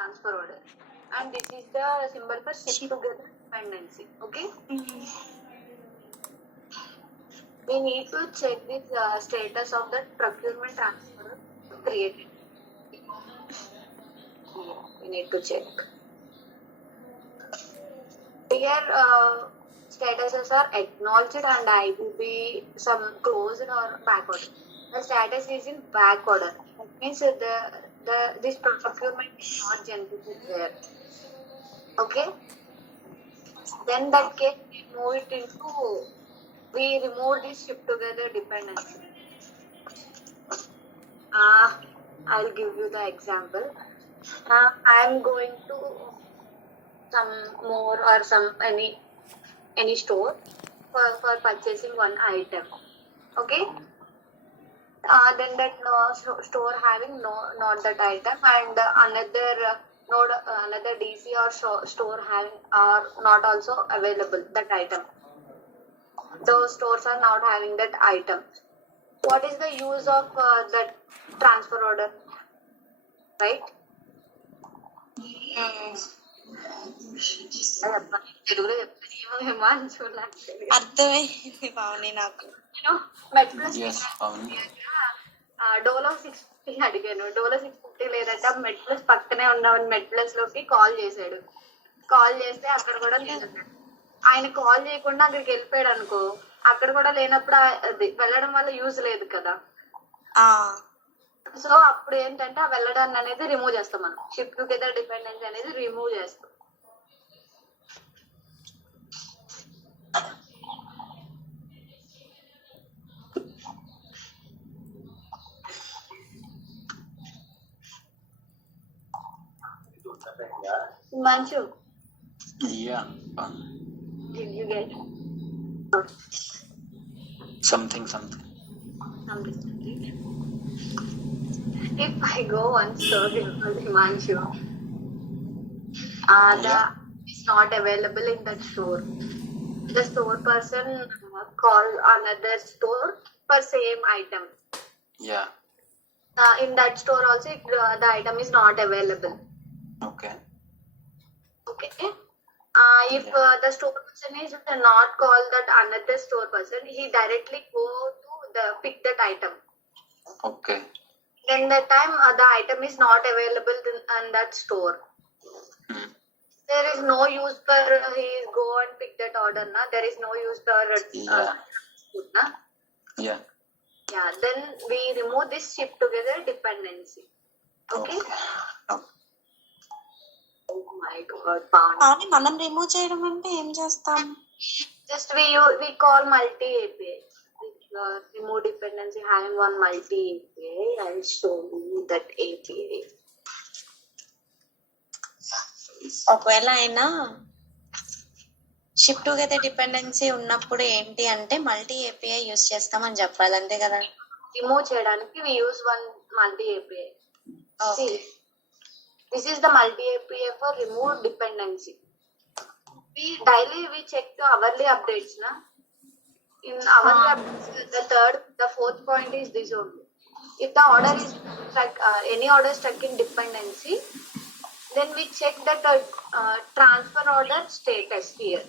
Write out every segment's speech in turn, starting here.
transfer order, and this is the symbol for ship together dependency. Okay. We need to check the status of the procurement transfer created. We need to check. Here, statuses are acknowledged and I will be some closed or backward. The status is in back order. That means this procurement is not generated there. Okay. Then that case we remove this ship together dependency. I'll give you the example. I am going to some more or some any store for purchasing one item. Okay. Then that store having not that item, and another DC or store having are not also available that item. Those stores are not having that item. What is the use of that transfer order? Right? అర్థమైంది పావని నాకు. డోలో 650 అడిగాను. డోలో 650 లేదంటే మెడ్ plus పక్కనే ఉన్న మెడ్ plus లోకి call చేశాడు. Call చేస్తే అక్కడ కూడా లేదన్నాడు. ఆయన కాల్ చేయకుండా అక్కడికి వెళ్ళిపోయాడు అనుకో, అక్కడ కూడా లేనప్పుడు అది వెళ్ళడం వల్ల యూజ్ లేదు కదా. సో అప్పుడు ఏంటంటే ఆ వెళ్ళడాన్ని అనేది రిమూవ్ చేస్తాం మనం. షిప్ టుగెదర్ డిపెండెన్సీ అనేది రిమూవ్ చేస్తాం. Manchu. Yeah. Did you get something? If I go one store in Manchu, the is not available in that store. The store person call another store for same item. Yeah. In that store also the item is not available. Okay. If the store person is not call that another store person, he directly go to pick that item. Okay. Then that time the item is not available in that store. There is no use for he go and pick that order. There is no use for Yeah. Then we remove this ship together dependency. Okay. Oh my God, Pavani మనం remove చేయడం అంటే ఏం చేస్తాం? Just we call multi API. Remove dependency having one multi API. I'll show you that API. ఒకవేళ అయినా ship together dependency ఉన్నప్పుడు ఏంటి అంటే మల్టీ ఏపీఐ యూస్ చేస్తామని చెప్పాలి, అంతే కదా? రిమూవ్ చేయడానికి we use one multi API. See, this is the multi API for remove dependency. We check the hourly updates, na? In hourly updates, the fourth point is this only. If the order is stuck, any order stuck in dependency, then we check that transfer order status here.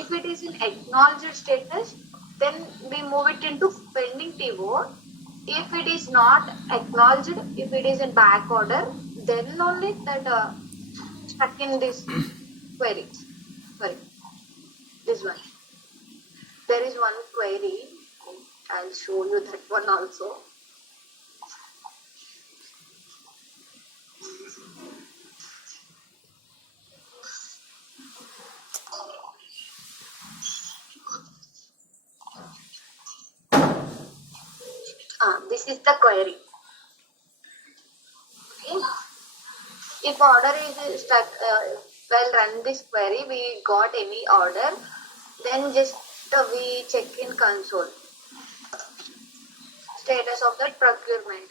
If it is in acknowledged status, then we move it into pending TO. If it is not acknowledged, if it is in back order, then only that stuck in this query. Sorry, this one. There is one query. I'll show you that one also. This is the query. Okay. If order is stuck, run this query, we got any order, then just we check in console status of the procurement.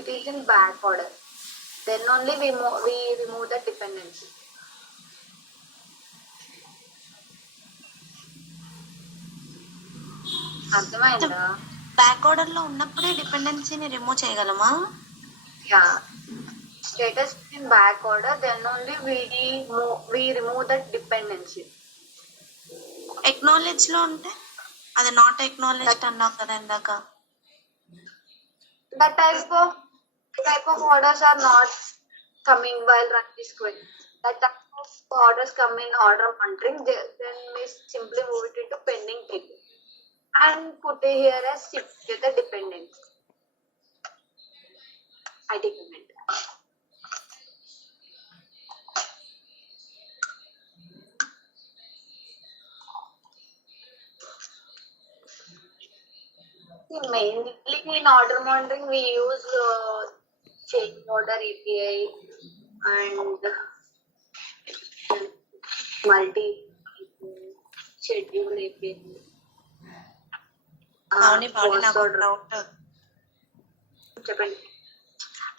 It is in back order. Then only we remove the dependency. Back order లో ఉన్నప్పుడే డిపెండెన్సీని remove చేయగలమా? status is in back order, then only we remove that dependency. Acknowledge లో ఉంటే అది not ఎక్నాలెడ్జ్డ్ అన్నావు కదా ఇందాక. That type of orders are not coming while running this query. That type of orders come in order monitoring. Then we simply move it into pending table and put it here as shift with the dependency. ID comment. Mainly in order monitoring, we use change order API and multi schedule API. అవును body నాకు First order. Doubt. చెప్పండి.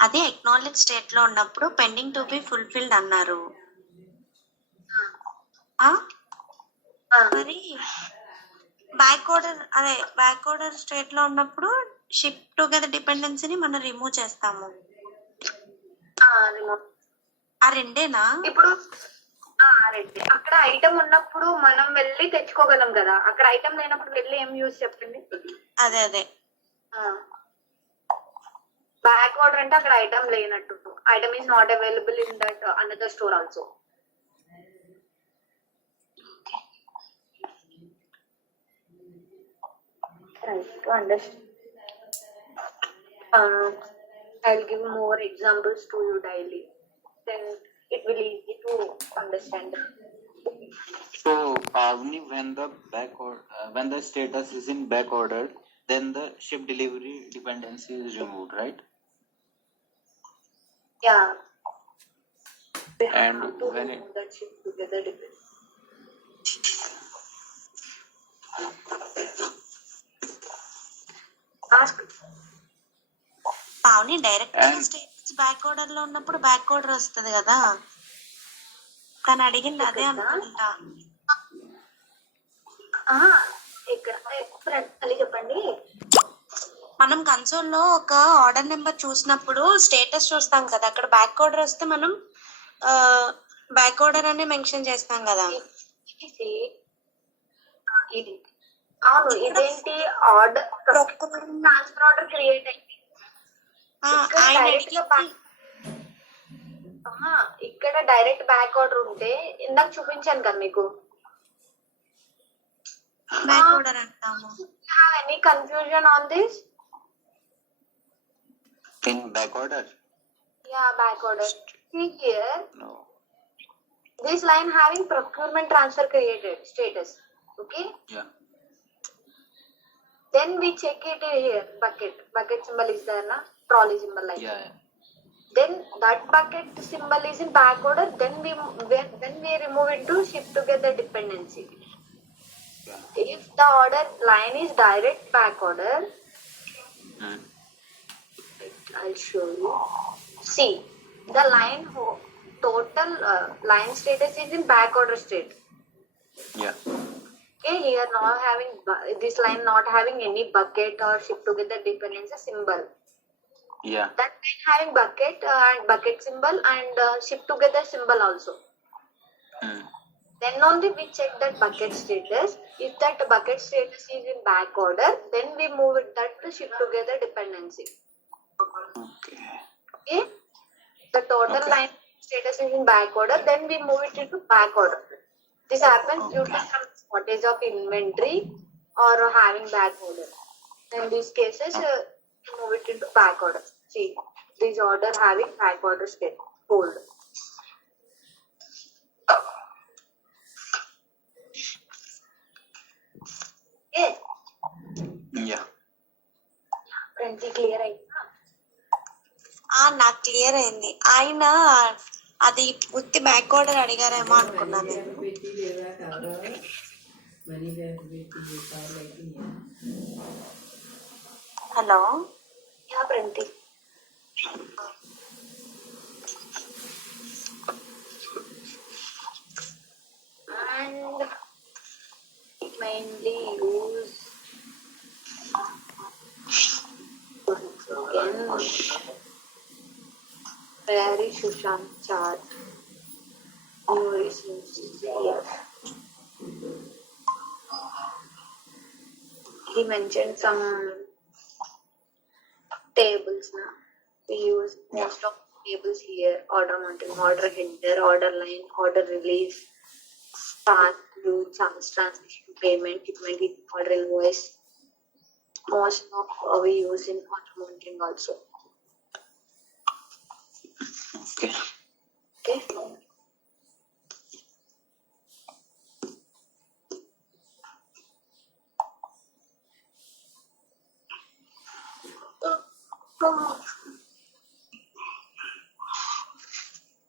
అదే acknowledge state లో ఉన్నప్పుడు pending to be fulfilled అన్నారు. ఆ? మరి back order state లో ఉన్నప్పుడు షిప్ టుగెదర్ డిపెండెన్సీని మనం రిమూవ్ చేస్తాము. Remote. ఆ రెండేనా? ఇప్పుడు రెడ్డి అక్కడ ఐటమ్ ఉన్నప్పుడు మనం వెళ్ళి తెచ్చుకోగలం కదా, అక్కడ ఐటమ్ లేనప్పుడు వెళ్ళి ఏం యూజ్ చెప్పండి. అదే బ్యాక్ ఆర్డర్ అంటే అక్కడ ఐటమ్ లేనట్టు, item is not available in that another store also. Right, to understand. I'll give more examples to you daily. Then it will easy to understand. So, Pavni, when the status is in back order, then the ship delivery dependency is removed, right? Yeah. We have And to when remove that ship together depends. Ask. Pavuni direct గా And- status back order లో ఉన్నప్పుడు back order వస్తుంది కదా, తను అడిగింది అదే అనుకుంటా. ఇక్కడ మళ్ళీ చెప్పండి. మనం కన్సోల్ లో ఒక ఆర్డర్ నెంబర్ చూసినప్పుడు స్టేటస్ చూస్తాం కదా, అక్కడ బ్యాక్ ఆర్డర్ వస్తే మనం బ్యాక్ ఆర్డర్ అనే మెన్షన్ చేస్తాం కదా. ఇది అవును, ఇదేంటి ఆర్డర్ ట్రాన్స్ఫర్ ఆర్డర్ క్రియేట్ అయింది. ఇక్కడ డైరెక్ట్ బ్యాక్ ఆర్డర్ ఉంటే ఇందాక చూపించాను కదా మీకు. బ్యాక్ ఆర్డర్ అంటాము. Have any confusion on this? In back order? Yeah, back order. See here, No. this line having procurement transfer created status. Okay. Yeah. Then we check it here. Bucket symbol is there, na? Trolley symbol like. Yeah. Then that bucket symbol is in back order. Then we remove it to ship together dependency. Yeah. If the order line is direct back order, I'll show you. See, the line total line status is in back order state. Yeah. Okay, here not having this line not having any bucket or ship together dependency symbol. Yeah. That line having bucket and bucket symbol and ship together symbol also. Then only we check that bucket status. If that bucket status is in back order, then we move it that to ship together dependency. Okay. Okay. The total Okay. line status is in back order, then we move it into back order. This happens due to some shortage of inventory or having back order. In these cases, move it into back order. See, this order having back order state hold. Okay. Yeah. Friendly clear aina? నాకు clear అయింది. ఆయన అది ఉత్తి back order అడిగారేమో అనుకున్నాను నేను. Hello. Yeah, Pranti. And mainly use again Where is Sushant chart? Here. He mentioned some tables now. We use most of tables here: order mounting, order header, order line, order release, start, view, charge, transaction, payment, equipment, order invoice. Most of we use in order mounting also. Okay. Okay.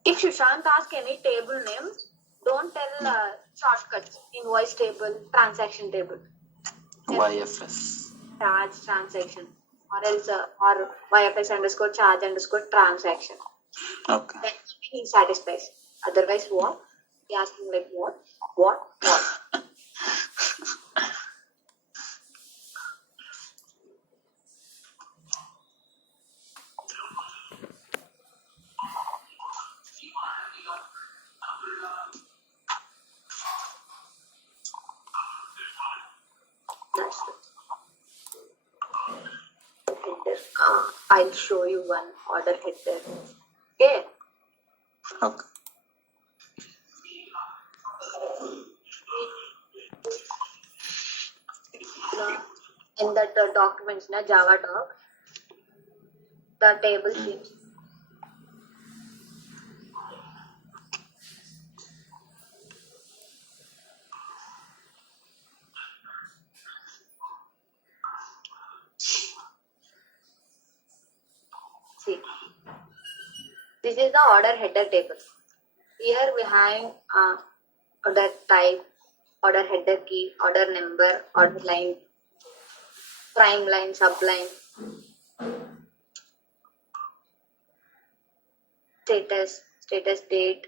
If Sushant asks any table name, don't tell shortcuts. Invoice table, transaction table, YFS. charge transaction, or else or YFS underscore charge underscore transaction. Okay. Then he satisfies. Otherwise, what? He asking like what? What? That's it. Header. I'll show you one order header. Okay. Okay. In that documents, na Java doc, the table sheet. See, this is the order header table. Here we have order type, order header key, order number, order line, prime line, subline, status date.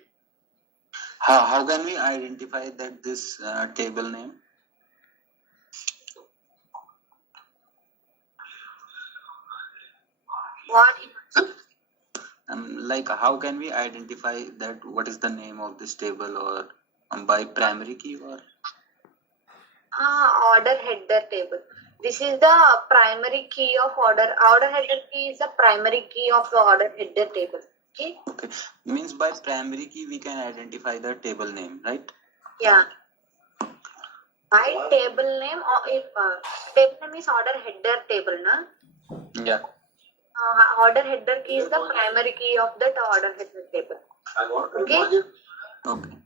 How can we identify that this table name? What? Like how can we identify that what is the name of this table, or by primary key, or Order header table. This is the primary key of order. Order header key is the primary key of the order header table. Okay. okay, means by primary key we can identify the table name, right? Yeah. By table name, or if table name is order header table, na? Yeah. Order header key is the primary key of that order header table. Okay. Okay.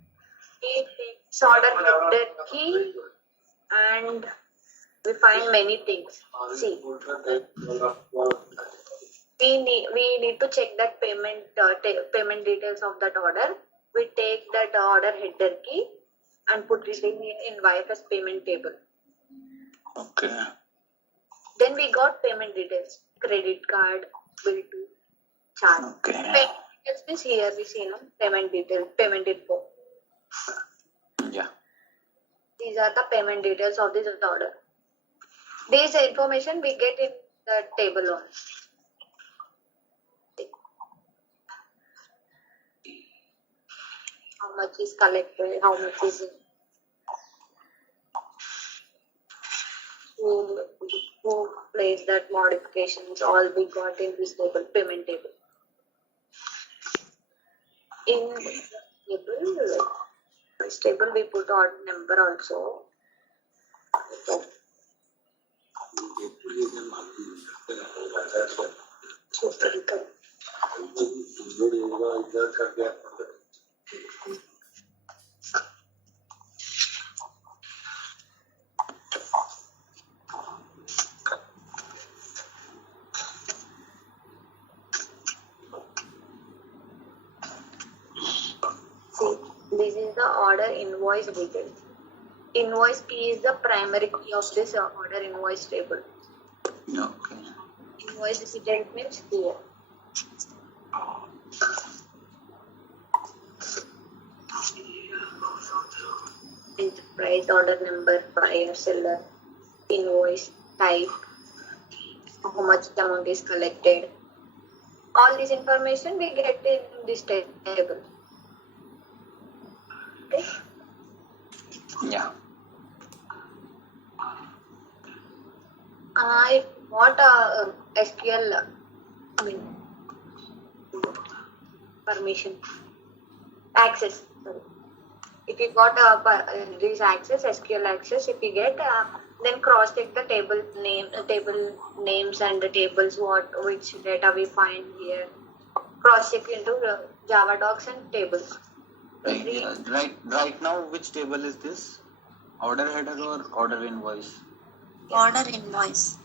We takes order header key and we find many things. See, we need to check that payment details of that order. We take that order header key and put it in YFS payment table. Okay. Then we got payment details: credit card, bill to, charge. Okay. Payment details means here we see no payment details, payment info. Yeah. These are the payment details of this order. This information we get in the table only. How much is collected, how much is who placed that modifications, all we got in this table, payment table. In this table we put order number also. See, this is the order invoice details. Invoice key is the primary key of this order invoice table. Okay. Invoice details means here. Enterprise order number, buyer, seller, invoice type, how much the amount is collected, All this information we get in this table. Okay. Yeah. If what SQL, I mean permission, access. Sorry. If you got this access, SQL access, if you get, then cross check the table names and the tables which data we find here. Cross check into Java docs and tables. Right, yeah. Right now, which table is this? Order header or order invoice? Order invoice.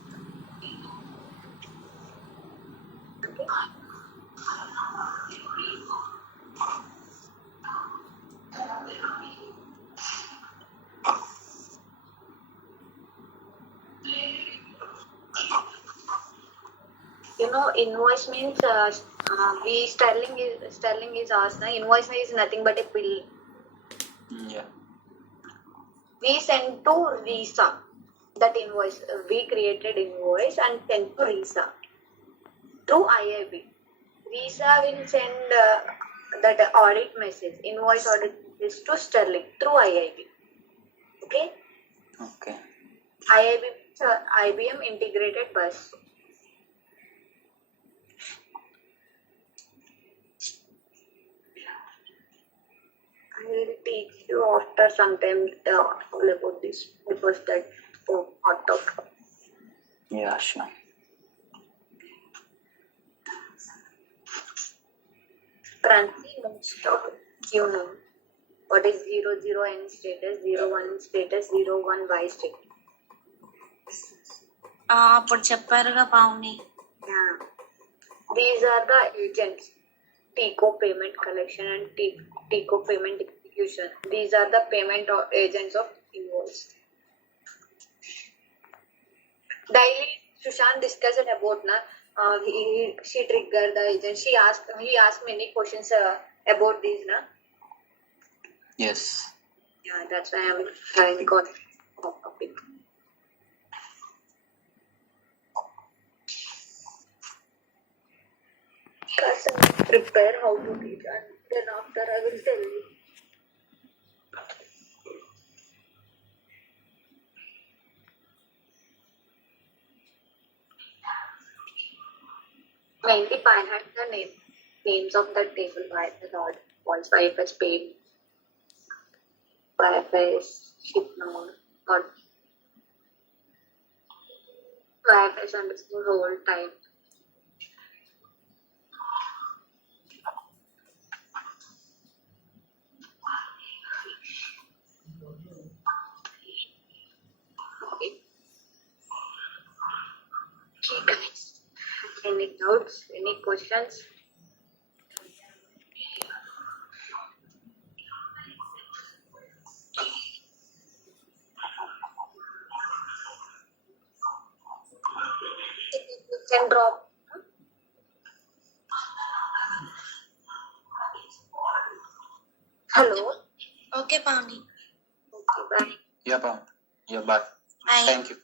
You know, invoice means sterling is ours. Na? Invoice is nothing but a bill. Yeah. We send to Risa that invoice. We created invoice and sent to Risa through IIB. Risa will send that audit message, invoice audit message to Sterling through IIB. Okay? Okay. IIB means IBM Integrated Bus. I will teach you after some time all about this because that's so hot topic. Yeah, sure. Currently, most of you know what is 00N status, 01 status, 01Y status. అప్పుడు చెప్పారుగా పావుని. Yeah. These are the agents. TICO payment collection and TICO payment execution. These are the payment agents of invoice. Daily, Sushant discussed about she triggered the agent. He asked many questions about this, na. Yes. Yeah, that's why I'm trying to go off topic. Because I prepare how to teach and then after I will tell you. Mainly I had the names of the table by the Lord. Once YFS paid, YFS ship node, or YFS underscore role type. Any doubts? Any questions? You can drop. Hello. Okay Pavuni. Okay, bye. Yeah, Pawan. Yeah, bye. Bye. Thank you.